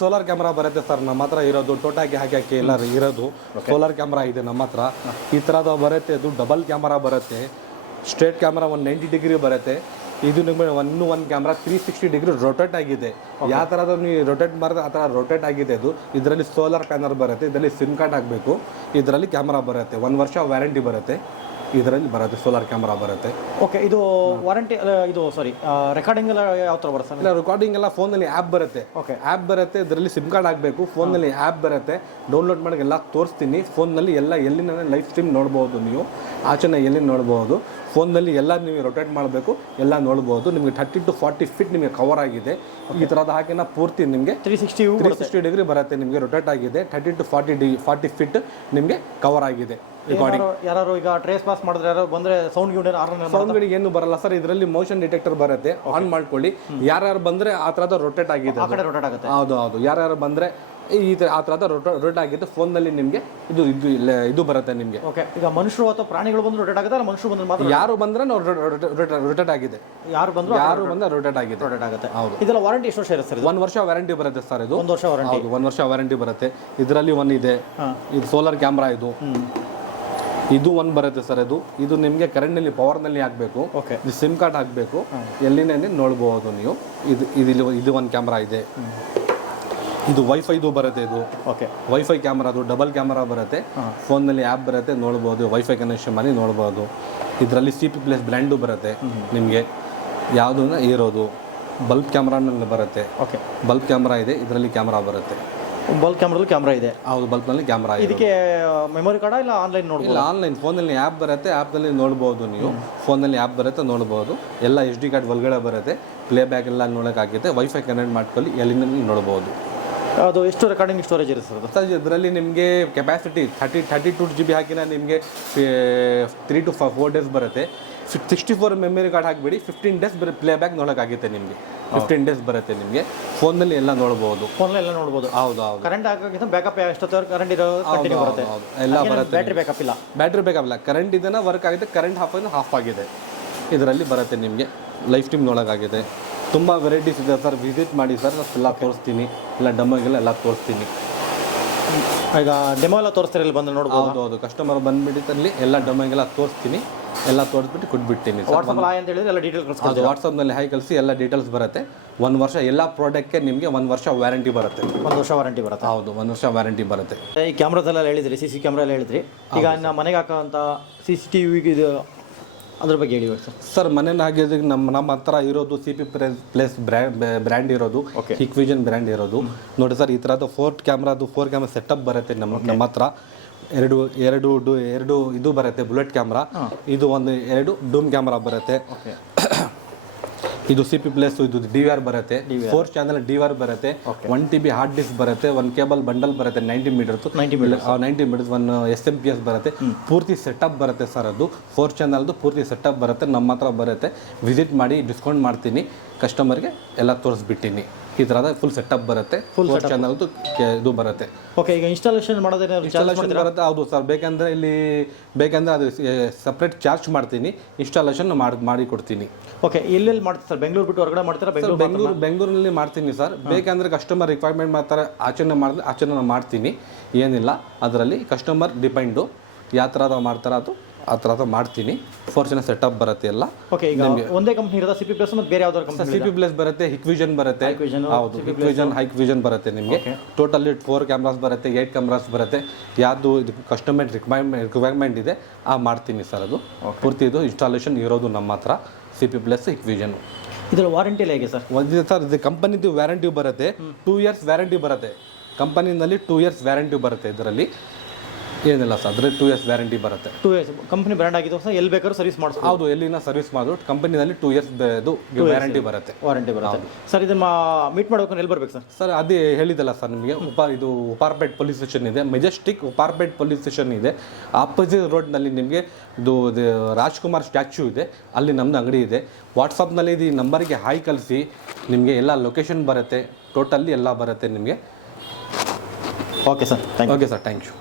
Solar camera ಬರುತ್ತೆ sir ನಮ್ಮ ಹತ್ರ ಇರೋದು ಟೋಟಾಗಿ ಹಾಕಿ ಎಲ್ಲ ಇರೋದು ಸೋಲಾರ್ ಕ್ಯಾಮ್ರಾ ಇದೆ ನಮ್ಮ ಹತ್ರ. ಈ ಥರದ ಬರುತ್ತೆ, ಅದು ಡಬಲ್ ಕ್ಯಾಮ್ರಾ ಬರುತ್ತೆ, ಸ್ಟ್ರೇಟ್ ಕ್ಯಾಮ್ರಾ 190 ಡಿಗ್ರಿ ಬರುತ್ತೆ. ಇದು ನಿಮಗೆ ಒಂದು ಕ್ಯಾಮ್ರಾ 360 ಡಿಗ್ರಿ ರೊಟೇಟ್ ಆಗಿದೆ. ಯಾವ ಥರದ ನೀವು ರೊಟೇಟ್ ಮಾಡಿದ್ರೆ ಆ ಥರ ರೊಟೇಟ್ ಆಗಿದೆ ಅದು. ಇದರಲ್ಲಿ ಸೋಲಾರ್ ಪ್ಯಾನಲ್ ಬರುತ್ತೆ, ಇದರಲ್ಲಿ ಸಿಮ್ ಕಾರ್ಡ್ ಹಾಕಬೇಕು, ಇದರಲ್ಲಿ ಕ್ಯಾಮ್ರಾ ಬರುತ್ತೆ, 1 ವರ್ಷ ವ್ಯಾರಂಟಿ ಬರುತ್ತೆ, ಇದರಲ್ಲಿ ಬರುತ್ತೆ ಸೋಲಾರ್ ಕ್ಯಾಮ್ರಾ ಬರುತ್ತೆ. ಓಕೆ, ಇದು ವಾರಂಟಿ ಇದು ರೆಕಾರ್ಡಿಂಗ್ ಎಲ್ಲ ಯಾವ ಥರ ಬರುತ್ತೆ? ಇಲ್ಲ, ರೆಕಾರ್ಡಿಂಗ್ ಎಲ್ಲ ಫೋನಲ್ಲಿ ಆ್ಯಪ್ ಬರುತ್ತೆ. ಓಕೆ, ಆ್ಯಪ್ ಬರುತ್ತೆ, ಇದರಲ್ಲಿ ಸಿಮ್ ಕಾರ್ಡ್ ಹಾಕಬೇಕು, ಫೋನಲ್ಲಿ ಆ್ಯಪ್ ಬರುತ್ತೆ, ಡೌನ್ಲೋಡ್ ಮಾಡಿ ಎಲ್ಲ ತೋರಿಸ್ತೀನಿ. ಫೋನಲ್ಲಿ ಎಲ್ಲ ಎಲ್ಲಿನ ಲೈವ್ ಸ್ಟ್ರೀಮ್ ನೋಡ್ಬೋದು, ನೀವು ಆಚೆನ ಎಲ್ಲಿ ನೋಡ್ಬೋದು. ಫೋನಲ್ಲಿ ಎಲ್ಲ ನೀವು ರೊಟೇಟ್ ಮಾಡಬೇಕು, ಎಲ್ಲ ನೋಡ್ಬೋದು. ನಿಮಗೆ 30 to 40 ಫೀಟ್ ನಿಮಗೆ ಕವರ್ ಆಗಿದೆ. ಈ ಥರದ ಹಾಕಿನ ಪೂರ್ತಿ ನಿಮಗೆ 360 ಡಿಗ್ರಿ ಬರುತ್ತೆ, ನಿಮಗೆ ರೊಟೇಟ್ ಆಗಿದೆ. 30 to 40 ಫೀಟ್ ನಿಮಗೆ ಕವರ್ ಆಗಿದೆ. ಯಾರು ಈಗ ಟ್ರೇಸ್ ಪಾಸ್ ಮಾಡಿದ್ರೆ ಯಾರು ಬಂದ್ರೆ ಸೌಂಡ್ ಏನು ಬರಲ್ಲ ಸರ್. ಇದರಲ್ಲಿ ಮೋಷನ್ ಡಿಟೆಕ್ಟರ್ ಬರುತ್ತೆ, ಆನ್ ಮಾಡ್ಕೊಳ್ಳಿ. ಯಾರ್ಯಾರು ಬಂದ್ರೆ ಆ ಥರದ ರೊಟೇಟ್ ಆಗಿದೆ. ಹೌದು, ಯಾರ್ಯಾರು ಬಂದ್ರೆ ಈ ಥರ ಆ ಥರದ ರೊಟೇಟ್ ಆಗಿದ್ದು ಫೋನ್ನಲ್ಲಿ ನಿಮಗೆ ಇದು ಬರುತ್ತೆ ನಿಮಗೆ. ಓಕೆ, ಈಗ ಮನುಷ್ಯರು ಅಥವಾ ಪ್ರಾಣಿಗಳು ಬಂದು ರೊಟೇಟ್ ಆಗುತ್ತೆ, ಅಲ್ಲ ಮನುಷ್ಯರು ಬಂದ್ರೆ ಮಾತ್ರ? ಯಾರು ಬಂದ್ರೆ ನಾವು ರೊಟೇಟ್ ಆಗಿದೆ, ಯಾರು ಬಂದ್ರೆ ರೊಟೇಟ್ ಆಗುತ್ತೆ. ಹೌದು. ಇದೆಲ್ಲ ವಾರಂಟಿ ಎಷ್ಟು ವರ್ಷ ಇರುತ್ತೆ ಸರ್? 1 ವರ್ಷ ವ್ಯಾರಂಟಿ ಬರುತ್ತೆ ಸರ್. ಇದು 1 ವರ್ಷ ವಾರಂಟಿ. 1 ವರ್ಷ ವ್ಯಾರಂಟಿ ಬರುತ್ತೆ. ಇದರಲ್ಲಿ ಇದೆ, ಇದು ಸೋಲಾರ್ ಕ್ಯಾಮ್ರಾ. ಇದು ಒಂದು ಬರುತ್ತೆ ಸರ್. ಇದು ನಿಮಗೆ ಕರೆಂಟ್ನಲ್ಲಿ ಪವರ್ನಲ್ಲಿ ಹಾಕಬೇಕು. ಓಕೆ, ಇದು ಸಿಮ್ ಕಾರ್ಡ್ ಹಾಕಬೇಕು, ಎಲ್ಲಿನೇ ನೋಡ್ಬೋದು ನೀವು. ಇದು ಒಂದು ಕ್ಯಾಮ್ರಾ ಇದೆ. ಇದು ವೈಫೈದು ಬರುತ್ತೆ. ಇದು ಓಕೆ, ವೈಫೈ ಕ್ಯಾಮ್ರಾ, ಅದು ಡಬಲ್ ಕ್ಯಾಮ್ರಾ ಬರುತ್ತೆ. ಫೋನ್ನಲ್ಲಿ ಆ್ಯಪ್ ಬರುತ್ತೆ, ನೋಡ್ಬೋದು, ವೈಫೈ ಕನೆಕ್ಷನ್ ಮಾಡಿ ನೋಡ್ಬೋದು. ಇದರಲ್ಲಿ CP+ ಬ್ರ್ಯಾಂಡು ಬರುತ್ತೆ ನಿಮಗೆ. ಯಾವುದು ಇರೋದು ಬಲ್ಬ್ ಕ್ಯಾಮ್ರಾನಲ್ಲಿ ಬರುತ್ತೆ. ಓಕೆ, ಬಲ್ಬ್ ಕ್ಯಾಮ್ರಾ ಇದೆ, ಇದರಲ್ಲಿ ಕ್ಯಾಮ್ರಾ ಬರುತ್ತೆ. ಬಲ್ಬ್ ಕ್ಯಾಮ್ರಲ್ಲಿ ಕ್ಯಾಮ್ರಾ ಇದೆ. ಹೌದು, ಬಲ್ಬ್ನಲ್ಲಿ ಕ್ಯಾಮ್ರಾ ಇದೆ. ಇದಕ್ಕೆ ಮೆಮೊರಿ ಕಾರ್ಡ್ ಇಲ್ಲ ಆನ್ಲೈನ್ ನೋಡ್ಬೋದು? ಇಲ್ಲ, ಆನ್ಲೈನ್ ಫೋನಲ್ಲಿ ಆ್ಯಪ್ ಬರುತ್ತೆ, ಆ್ಯಪ್ನಲ್ಲಿ ನೋಡ್ಬೋದು ನೀವು. ಫೋನಲ್ಲಿ ಆ್ಯಪ್ ಬರುತ್ತೆ, ನೋಡ್ಬೋದು. ಎಲ್ಲ SD ಕಾರ್ಡ್ ಒಳಗಡೆ ಬರುತ್ತೆ, ಪ್ಲೇಬ್ಯಾಕ್ ಎಲ್ಲ ನೋಡೋಕ್ಕಾಗುತ್ತೆ. ವೈಫೈ ಕನೆಕ್ಟ್ ಮಾಡ್ಕೊಳ್ಳಿ, ಎಲ್ಲಿಂದ ನೋಡ್ಬೋದು. ಅದು ಎಷ್ಟು ರೆಕಾರ್ಡಿಂಗ್ ಸ್ಟೋರೇಜ್ ಇರುತ್ತೆ ಸರ್? ಇದರಲ್ಲಿ ನಿಮಗೆ ಕೆಪಾಸಿಟಿ 32 GB ಹಾಕಿನ ನಿಮಗೆ 3 to 4 ಡೇಸ್ ಬರುತ್ತೆ. 64 ಮೆಮೊರಿ ಕಾರ್ಡ್ ಹಾಕಿಬಿಡಿ, 15 ಡೇಸ್ ಪ್ಲೇಬ್ಯಾಕ್ ನೋಡೋಕ್ಕಾಗುತ್ತೆ ನಿಮಗೆ. 15 ಡೇಸ್ ಬರುತ್ತೆ ನಿಮಗೆ. ಫೋನಲ್ಲಿ ಎಲ್ಲ ನೋಡ್ಬೋದು. ಹೌದು. ಕರೆಂಟ್ ಹಾಕೋಕ್ಕಿಂತ ಬ್ಯಾಕಪ್ ಎಷ್ಟೊತ್ತು ಕರೆಂಟ್ ಇರೋ ಬರುತ್ತೆ ಎಲ್ಲ ಬರುತ್ತೆ. ಬ್ಯಾಟ್ರಿ ಬ್ಯಾಕಪ್ ಇಲ್ಲ. ಕರೆಂಟ್ ಇದನ್ನ ವರ್ಕ್ ಆಗಿದೆ, ಕರೆಂಟ್ ಆಫ್ ಆಗಿದೆ. ಇದರಲ್ಲಿ ಬರುತ್ತೆ ನಿಮಗೆ. ಲೈವ್ ಸ್ಟ್ರೀಮ್ ನೋಡೋಕ್ಕಾಗಿದೆ. ತುಂಬ ವೆರೈಟೀಸ್ ಇದೆ ಸರ್, ವಿಸಿಟ್ ಮಾಡಿ ಸರ್, ಎಲ್ಲ ತೋರಿಸ್ತೀನಿ. ಎಲ್ಲ ಡೆಮೋಗೆಲ್ಲ ಎಲ್ಲ ತೋರಿಸ್ತೀನಿ. ಈಗ ಡೆಮೋ ಎಲ್ಲ ತೋರಿಸ್ತಾರೆ, ಇಲ್ಲಿ ಬಂದು ನೋಡ್ಬೋದು. ಹೌದು, ಕಸ್ಟಮರ್ ಬಂದುಬಿಟ್ಟಿದ್ದಲ್ಲಿ ಎಲ್ಲ ಡೆಮೋಗೆಲ್ಲ ತೋರಿಸ್ತೀನಿ, ಎಲ್ಲ ತೋರಿಸ್ಬಿಟ್ಟು ಕೊಟ್ಬಿಡ್ತೀನಿ. ವಾಟ್ಸಪ್ನಲ್ಲಿ ಹಾಯ್ ಕಳಿಸಿ ಎಲ್ಲ ಡೀಟೇಲ್ಸ್ ಬರುತ್ತೆ. 1 ವರ್ಷ ಎಲ್ಲ ಪ್ರಾಡಕ್ಟ್ಗೆ ನಿಮಗೆ 1 ವರ್ಷ ವ್ಯಾರಂಟಿ ಬರುತ್ತೆ. 1 ವರ್ಷ ವಾರಂಟಿ ಬರುತ್ತೆ. ಹೌದು, 1 ವರ್ಷ ವ್ಯಾರಂಟಿ ಬರುತ್ತೆ. ಈ ಕ್ಯಾಮ್ರಾದೆಲ್ಲ ಹೇಳಿದ್ರಿ, CC ಕ್ಯಾಮ್ರಾ ಎಲ್ಲ ಹೇಳಿದ್ರಿ. ಈಗ ನಮ್ಮ ಮನೆಗೆ ಹಾಕೋಂಥ CCTV ಇದು ಅದ್ರ ಬಗ್ಗೆ ಹೇಳಿ ಸರ್. ಮನೇನ ಹಾಕಿದ್ರೆ ನಮ್ಮ ಹತ್ರ ಇರೋದು CP+ ಬ್ರ್ಯಾಂಡ್ ಇರೋದು, ಹಿಕ್ವಿಷನ್ ಬ್ರ್ಯಾಂಡ್ ಇರೋದು. ನೋಡಿ ಸರ್, ಈ ಥರದ್ದು 4 ಕ್ಯಾಮ್ರಾ ಸೆಟಪ್ ಬರುತ್ತೆ ನಮ್ಮ ಹತ್ರ. ಎರಡು ಇದು ಬರುತ್ತೆ ಬುಲೆಟ್ ಕ್ಯಾಮ್ರಾ. ಇದು 2 ಡೂಮ್ ಕ್ಯಾಮ್ರಾ ಬರುತ್ತೆ. ಇದು CP+, ಇದು DVR ಬರುತ್ತೆ. 4 ಚಾನಲ್ DVR ಬರುತ್ತೆ. 1 TB ಹಾರ್ಡ್ ಡಿಸ್ಕ್ ಬರುತ್ತೆ. 1 ಕೇಬಲ್ ಬಂಡಲ್ ಬರುತ್ತೆ 90 ಮೀಟರ್ಸ್, 1 SMPS ಬರುತ್ತೆ. ಪೂರ್ತಿ ಸೆಟಪ್ ಬರುತ್ತೆ ಸರ್. ಅದು 4 ಚಾನಲ್ದು ಪೂರ್ತಿ ಸೆಟಪ್ ಬರುತ್ತೆ, ನಮ್ಮ ಹತ್ರ ಬರುತ್ತೆ. ವಿಸಿಟ್ ಮಾಡಿ, ಡಿಸ್ಕೌಂಟ್ ಮಾಡ್ತೀನಿ ಕಸ್ಟಮರ್ಗೆ, ಎಲ್ಲ ತೋರಿಸ್ಬಿಟ್ಟಿನಿ. ಈ ಥರದ ಫುಲ್ ಸೆಟಪ್ ಬರುತ್ತೆ. 4 ಚಾನಲ್ದು ಇದು ಬರುತ್ತೆ. ಓಕೆ, ಈಗ ಇನ್ಸ್ಟಾಲೇಷನ್ ಬರುತ್ತೆ. ಹೌದು ಸರ್, ಬೇಕಂದ್ರೆ ಅದು ಸಪ್ರೇಟ್ ಚಾರ್ಜ್ ಮಾಡ್ತೀನಿ, ಇನ್ಸ್ಟಾಲೇಷನ್ ಮಾಡಿ ಕೊಡ್ತೀನಿ. ಓಕೆ, ಎಲ್ಲೆಲ್ಲಿ ಮಾಡ್ತೀವಿ ಸರ್? ಬೆಂಗಳೂರು ಬಿಟ್ಟು ಹೊರಗಡೆ ಮಾಡ್ತೀರಾ? ಬೆಂಗಳೂರಲ್ಲಿ ಮಾಡ್ತೀನಿ ಸರ್. ಬೇಕಂದ್ರೆ ಕಸ್ಟಮರ್ ರಿಕ್ವೈರ್ಮೆಂಟ್ ಮಾಡ್ತಾರೆ, ಆಚರಣೆ ಮಾಡ್ತೀನಿ, ಏನಿಲ್ಲ ಅದರಲ್ಲಿ. ಕಸ್ಟಮರ್ ಡಿಪೆಂಡು, ಯಾವ ಥರದ ಮಾಡ್ತಾರೆ ಅದು ಆ ಥರದ ಮಾಡ್ತೀನಿ. 4 ಜನ ಸೆಟಪ್ ಬರುತ್ತೆ ಎಲ್ಲ. ಓಕೆ, ಈಗ ಒಂದೇ ಕಂಪ್ನಿ ಇರೋದು CP+ ಮತ್ತು ಬೇರೆ ಯಾವ್ದಾದ್ರು ಕಂಪ್ನಿ? CP+ ಬರುತ್ತೆ, ಹಿಕ್ವಿಷನ್ ಬರುತ್ತೆ. ಹೌದು, ಹಿಕ್ವಿಷನ್ ಬರುತ್ತೆ ನಿಮಗೆ. ಟೋಟಲಿ 4 ಕ್ಯಾಮ್ರಾಸ್ ಬರುತ್ತೆ, 8 ಕ್ಯಾಮ್ರಾಸ್ ಬರುತ್ತೆ. ಯಾವುದು ಇದು ಕಸ್ಟಮರ್ ರಿಕ್ವೈರ್ಮೆಂಟ್ ಇದೆ ಮಾಡ್ತೀನಿ ಸರ್. ಅದು ಪೂರ್ತಿ ಇದು ಇನ್ಸ್ಟಾಲೇಷನ್ ಇರೋದು ನಮ್ಮ ಹತ್ರ. CP+ equation. ಇದರ ವಾರಂಟಿ ಎಲ್ಲ ಹೇಗೆ ಸರ್? ಸರ್, ಇದು ಕಂಪನಿದು ವ್ಯಾರಂಟಿ ಬರುತ್ತೆ. 2 ಇಯರ್ಸ್ ವ್ಯಾರಂಟಿ ಬರುತ್ತೆ. ಕಂಪನಿನಲ್ಲಿ 2 ಇಯರ್ಸ್ ವ್ಯಾರಂಟಿ ಬರುತ್ತೆ. ಇದರಲ್ಲಿ ಏನಿಲ್ಲ ಸರ್, ಅದ್ರ 2 ಇಯರ್ಸ್ ವ್ಯಾರಂಟಿ ಬರುತ್ತೆ. 2 ಇಯರ್ಸ್ ಕಂಪನಿ ಬ್ರ್ಯಾಂಡ್ ಆಗಿದ್ದು ಸರ್, ಎಲ್ಲಿ ಬೇಕಾದ್ರೂ ಸರ್ವಿಸ್ ಮಾಡಿಸ್ಬೋದು? ಹೌದು, ಎಲ್ಲಿನ ಸರ್ವಿಸ್ ಮಾಡೋದು. ಕಂಪನಿನಲ್ಲಿ 2 ಇಯರ್ಸ್ ವ್ಯಾರಂಟಿ ಬರುತ್ತೆ. ಸರ್, ಇದನ್ನ ಮೀಟ್ ಮಾಡೋಕೆ ಎಲ್ಲಿ ಬರ್ಬೇಕು ಸರ್? ಸರ್, ಅದೇ ಹೇಳಿದಲ್ಲ ಸರ್ ನಿಮಗೆ, ಇದು ಉಪಾರ್ಪೇಟ್ ಪೊಲೀಸ್ ಸ್ಟೇಷನ್ ಇದೆ, ಮೆಜೆಸ್ಟಿಕ್ ಉಪಾರ್ಪೇಟ್ ಪೊಲೀಸ್ ಸ್ಟೇಷನ್ ಇದೆ. ಆಪೋಸಿಟ್ ರೋಡ್ನಲ್ಲಿ ನಿಮಗೆ ಇದು ರಾಜ್ಕುಮಾರ್ ಸ್ಟ್ಯಾಚ್ಯೂ ಇದೆ, ಅಲ್ಲಿ ನಮ್ಮದು ಅಂಗಡಿ ಇದೆ. ವಾಟ್ಸಪ್ನಲ್ಲಿ ಈ ನಂಬರಿಗೆ ಹಾಯ್ ಕಳಿಸಿ, ನಿಮಗೆ ಎಲ್ಲ ಲೊಕೇಶನ್ ಬರುತ್ತೆ, ಟೋಟಲ್ಲಿ ಎಲ್ಲ ಬರುತ್ತೆ ನಿಮಗೆ. Okay sir, thank you.